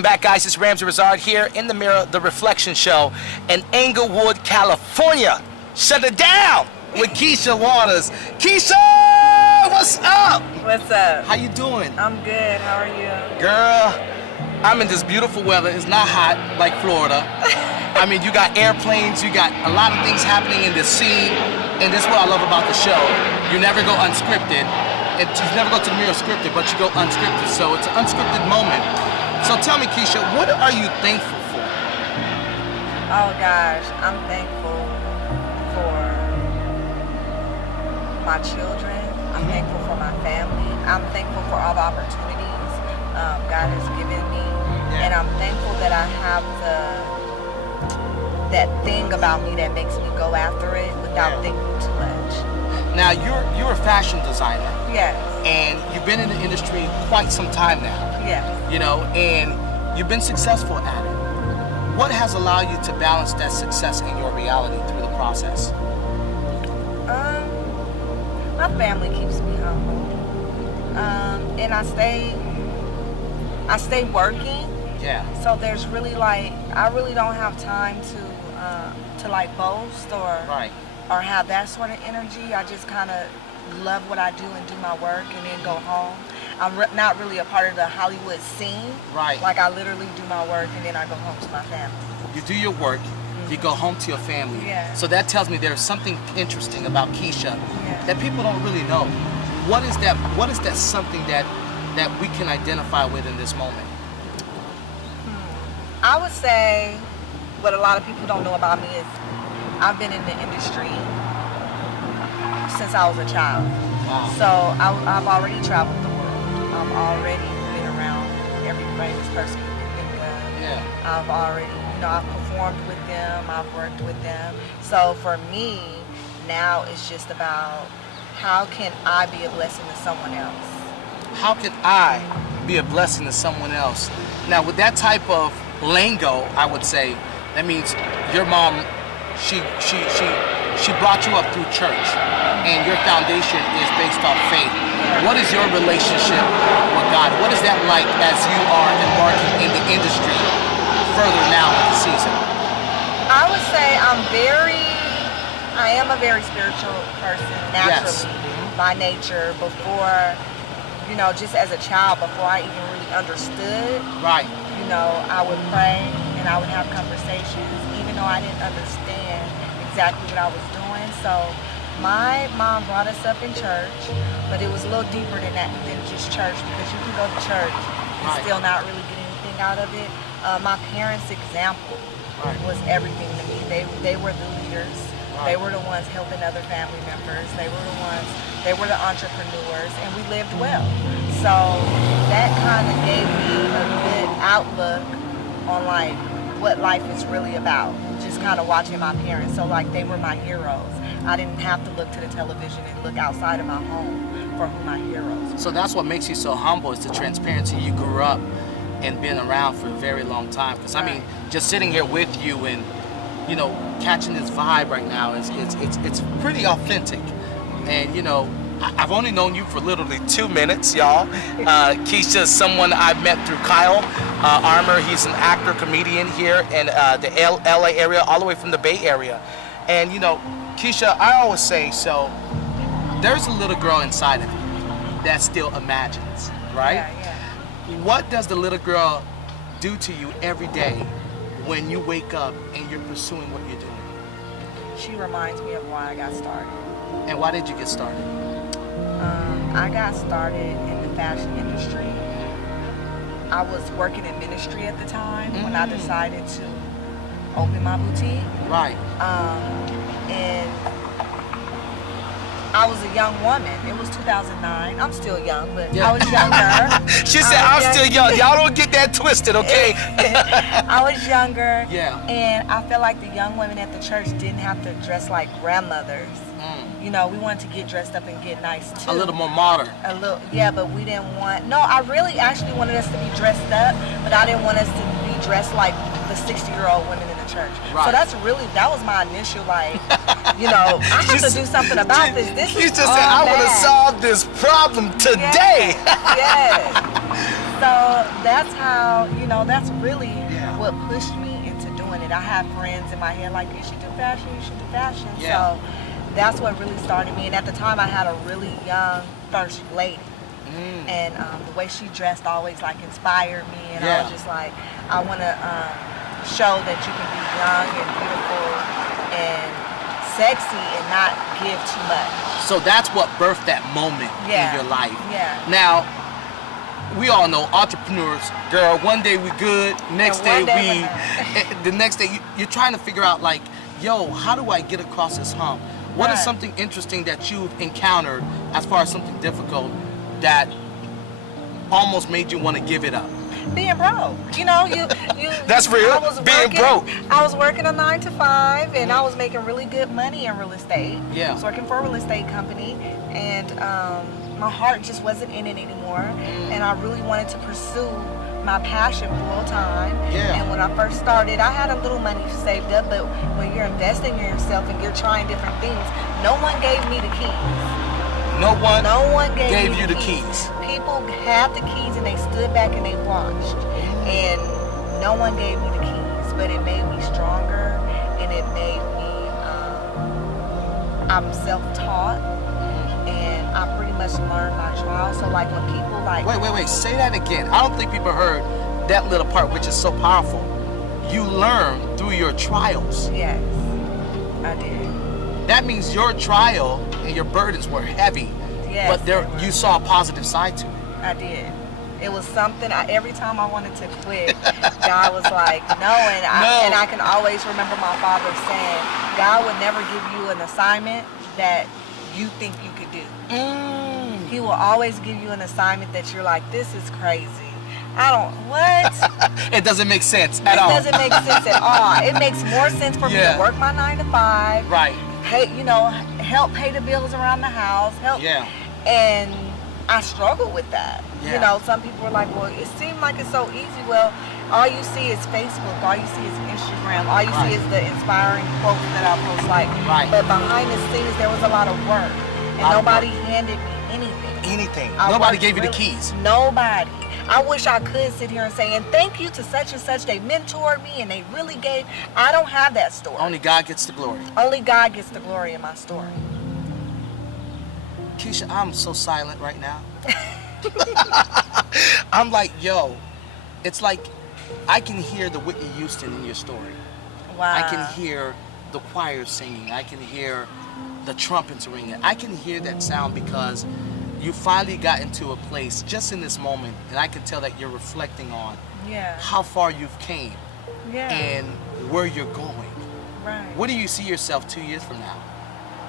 Welcome back, guys. It's Ramsey Rizard here in the Mirror, the Reflection Show in Inglewood, California. Shut it down with Kisha Waters. Kisha, what's up? What's up? How you doing? I'm good. How are you? Girl, I'm in this beautiful weather. It's not hot like Florida. I mean, you got airplanes, you got a lot of things happening in the scene, and this is what I love about the show. You never go unscripted. You never go to the Mirror scripted, but you go unscripted. So it's an unscripted moment. So tell me, Kisha, what are you thankful for? Oh gosh, I'm thankful for my children. I'm thankful for my family. I'm thankful for all the opportunities God has given me, and I'm thankful that I have that thing about me that makes me go after it without thinking too much. Now you're a fashion designer. Yes. And you've been in the industry quite some time now. Yes. You know, and you've been successful at it. What has allowed you to balance that success in your reality through the process? My family keeps me humble. And I stay working. Yeah. So there's really I really don't have time to like boast or have that sort of energy. I just kind of love what I do and do my work and then go home. I'm not really a part of the Hollywood scene. Right. Like I literally do my work and then I go home to my family. You do your work, you go home to your family. Yeah. So that tells me there's something interesting about Kisha Yeah. that people don't really know. What is that something that we can identify with in this moment? I would say what a lot of people don't know about me is I've been in the industry since I was a child. Wow. So I've already traveled the world. I've already been around every famous person you can think of. Yeah. I've already, I've performed with them. I've worked with them. So for me, now it's just about how can I be a blessing to someone else? How can I be a blessing to someone else? Now, with that type of lingo, I would say that means your mom, she brought you up through church, and your foundation is based off faith. What is your relationship with God? What is that like as you are embarking in the industry further now in the season? I would say I am a very spiritual person naturally, by nature. Before, just as a child, before I even really understood, Right. I would pray and I would have conversations, even though I didn't understand exactly what I was doing. So my mom brought us up in church, but it was a little deeper than that, than just church, because you can go to church and still not really get anything out of it. My parents' example was everything to me. They were the leaders. They were the ones helping other family members. They were the entrepreneurs, and we lived well. So that kind of gave me a good outlook on what life is really about. Just kind of watching my parents. So they were my heroes. I didn't have to look to the television and look outside of my home for who my heroes were. So that's what makes you so humble, is the transparency. You grew up and been around for a very long time. Because I mean, just sitting here with you and catching this vibe right now it's pretty authentic. And I've only known you for literally 2 minutes, y'all. Kisha is someone I've met through Kyle Armour. He's an actor, comedian here in the LA area, all the way from the Bay Area. And Kisha, I always say, so there's a little girl inside of you that still imagines, right? Yeah. What does the little girl do to you every day when you wake up and you're pursuing what you're doing? She reminds me of why I got started. And why did you get started? I got started in the fashion industry. I was working in ministry at the time when I decided to open my boutique. Right. And I was a young woman. It was 2009. I'm still young, but I was younger. She said, I'm still young. Y'all don't get that twisted, okay? I was younger. Yeah. And I felt like the young women at the church didn't have to dress like grandmothers. We wanted to get dressed up and get nice too. A little more modern. A little, but we didn't want. No, I really actually wanted us to be dressed up, but I didn't want us to be dressed like the 60-year-old women in the church. Right. So that was my initial I have to do something about this. This You is just all said, I want to bad. solve this problem today. Yes. So that's how, that's really what pushed me into doing it. I had friends in my head like, you should do fashion, you should do fashion. Yeah. So that's what really started me. And at the time I had a really young first lady. And the way she dressed always like inspired me. And I was just like, I want to show that you can be young and beautiful and sexy and not give too much. So that's what birthed that moment in your life. Yeah. Now, we all know entrepreneurs, girl, one day we good, next day the next day you're trying to figure out like, yo, how do I get across this hump? What is something interesting that you've encountered as far as something difficult that almost made you want to give it up? Being broke. That's real. Being broke. I was working a 9 to 5 and I was making really good money in real estate. Yeah. I was working for a real estate company and my heart just wasn't in it anymore. And I really wanted to pursue my passion full time. Yeah. And when I first started, I had a little money saved up, but when you're investing in yourself and you're trying different things, no one gave me the keys. No one gave you the keys. People had the keys and they stood back and they watched. And no one gave me the keys, but it made me stronger and it made me, I'm self-taught and I pretty much learned my trial. So like when people like... Wait, say that again. I don't think people heard that little part, which is so powerful. You learn through your trials. Yes, I did. That means your trial and your burdens were heavy, but you saw a positive side to it. I did. It was something, every time I wanted to quit, God was like, no, and I can always remember my father saying, God would never give you an assignment that you think you could do. He will always give you an assignment that you're like, this is crazy. What? It doesn't make sense at all. It doesn't make sense at all. It makes more sense for me to work my 9 to 5. Right. Help pay the bills around the house. And I struggle with that. Yeah. Some people are like, well, it seems like it's so easy. Well, all you see is Facebook. All you see is Instagram. All you see is the inspiring quotes that I post. But behind the scenes, there was a lot of work. And nobody handed me anything. Nobody gave you the keys. Nobody. I wish I could sit here and say, and thank you to such and such. They mentored me and they really gave. I don't have that story. Only God gets the glory. Only God gets the glory in my story. Kisha, I'm so silent right now. I'm like, yo, it's like I can hear the Whitney Houston in your story. Wow. I can hear the choir singing. I can hear the trumpets ringing. I can hear that sound because you finally got into a place just in this moment, and I can tell that you're reflecting on how far you've came and where you're going. Right. Where do you see yourself 2 years from now?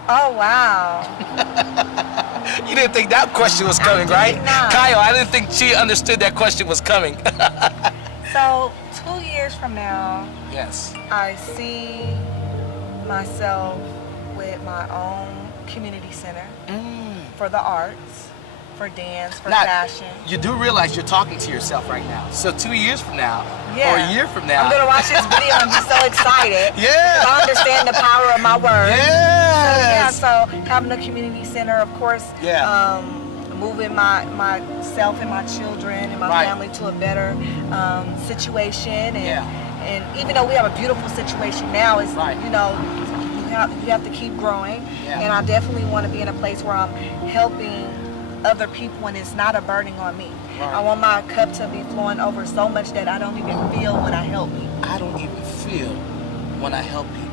Oh, wow. You didn't think that question was coming, right? Kyle, I didn't think she understood that question was coming. So 2 years from now, yes, I see myself with my own community center for the arts, for dance, for fashion. You do realize you're talking to yourself right now. So 2 years from now, or a year from now, I'm gonna watch this video and be so excited. Yeah. I understand the power of my words. Yes. So having a community center, of course, moving myself and my children and my family to a better situation. And even though we have a beautiful situation now, it's you have to keep growing. And I definitely want to be in a place where I'm helping other people and it's not a burden on me. I want my cup to be flowing over so much that I don't even feel when I help people. I don't even feel when I help people.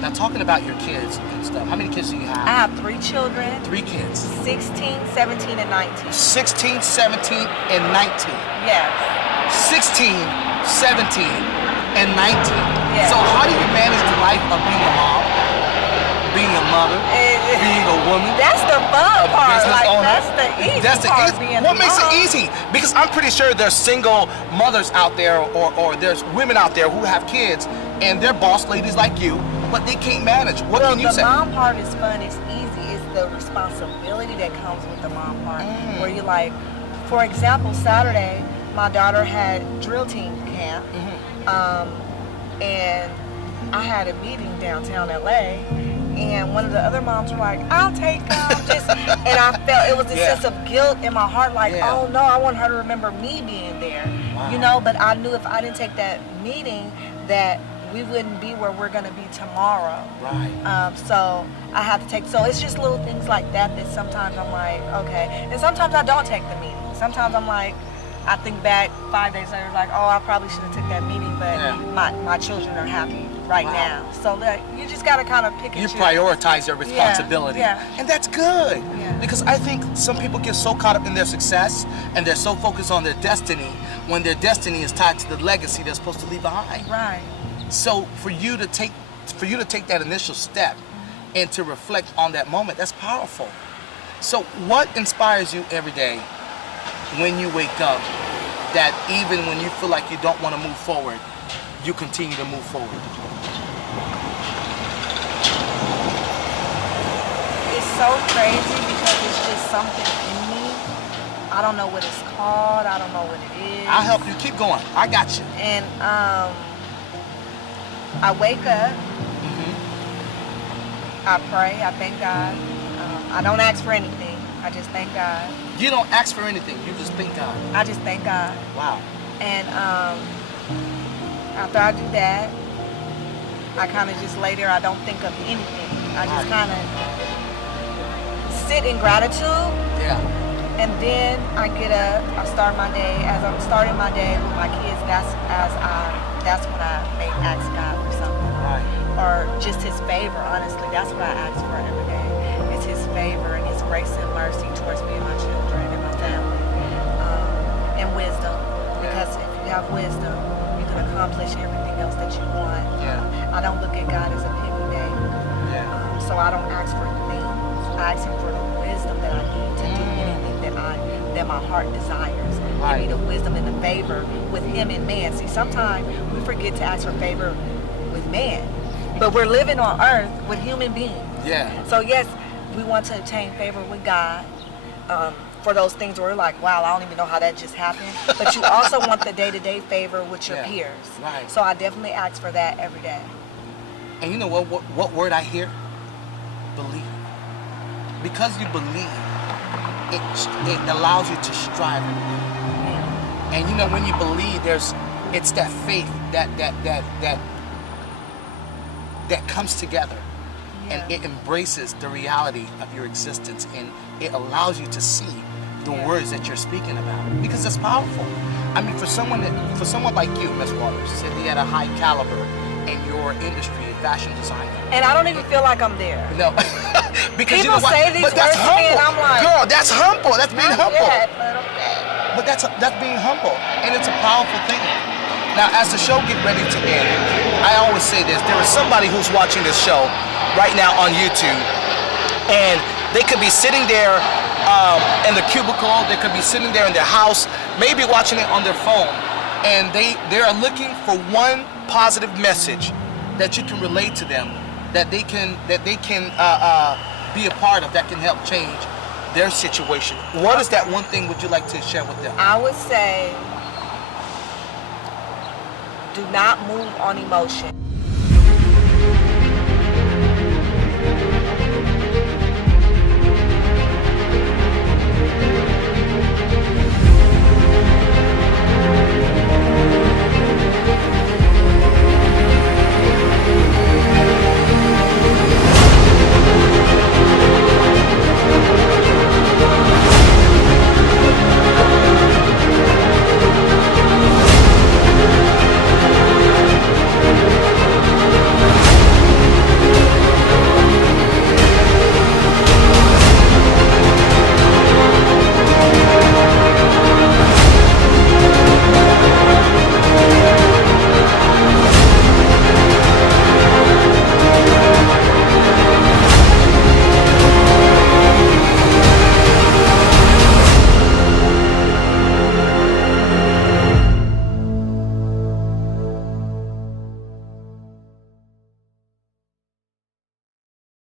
Now, talking about your kids and stuff, how many kids do you have? I have 3 children. 3 kids. 16, 17, and 19. 16, 17, and 19. Yes. 16, 17, and 19. Yes. So how do you manage the life of being a mom, being a mother, being a woman? That's the fun part. That's the easy part. What makes it easy? Because I'm pretty sure there's single mothers out there or there's women out there who have kids and they're boss ladies like you, but they can't manage. What can you say? The mom part is fun, it's easy. It's the responsibility that comes with the mom part. Where you like, for example, Saturday, my daughter had drill team camp. And I had a meeting downtown LA And one of the other moms were like, I'll take them. And I felt it was this sense of guilt in my heart, like, oh no, I want her to remember me being there. Wow. You know, but I knew if I didn't take that meeting that we wouldn't be where we're gonna be tomorrow. Right. So I have to take, so it's just little things like that that sometimes I'm like, okay. And sometimes I don't take the meeting. Sometimes I'm like, I think back 5 days later, like, oh, I probably should have took that meeting, but my children are happy right now. So like, you just gotta kind of pick and choose. You prioritize your responsibility. And that's good. Because I think some people get so caught up in their success and they're so focused on their destiny when their destiny is tied to the legacy they're supposed to leave behind. Right. So for you to take that initial step and to reflect on that moment, that's powerful. So what inspires you every day when you wake up, that even when you feel like you don't want to move forward, you continue to move forward? It's so crazy because it's just something in me. I don't know what it's called. I don't know what it is. I'll help you. Keep going. I got you. And I wake up. I pray. I thank God. I don't ask for anything. I just thank God. You don't ask for anything. You just thank God. I just thank God. Wow. And after I do that, I kind of just lay there. I don't think of anything. I just kind of sit in gratitude. Yeah. And then I get up. I start my day. As I'm starting my day with my kids, that's when I may ask God for something. Right. Or just His favor. Honestly, that's what I ask for every day. It's His favor and His grace and mercy towards me and my children and my family, and wisdom. Because if you have wisdom, you can accomplish everything else that you want. I don't look at God as a piggy bank. So I don't ask for things. I ask Him for the wisdom that I need to do anything that my heart desires. Give me the wisdom and the favor with Him and man. See, sometimes we forget to ask for favor with man, but we're living on earth with human beings. So yes, we want to obtain favor with God for those things where we're like, wow, I don't even know how that just happened. But you also want the day-to-day favor with your peers. So I definitely ask for that every day. And you know what word I hear? Believe. Because you believe, it allows you to strive every day. And you know, when you believe, it's that faith that comes together. And it embraces the reality of your existence, and it allows you to see the words that you're speaking about, because it's powerful. I mean, for someone like you, Miss Waters, sitting at a high caliber in your industry, fashion designer. And I don't even feel like I'm there. No, because people you know what? say these But that's words to me, and I'm humble, like, girl. That's humble. That's being humble. Yet, but okay. But that's being humble, and it's a powerful thing. Now, as the show get ready to end, I always say this: there is somebody who's watching this show right now on YouTube, and they could be sitting there in the cubicle, they could be sitting there in their house, maybe watching it on their phone, and they are looking for one positive message that you can relate to them, that they can be a part of, that can help change their situation. What is that one thing would you like to share with them? I would say, do not move on emotion.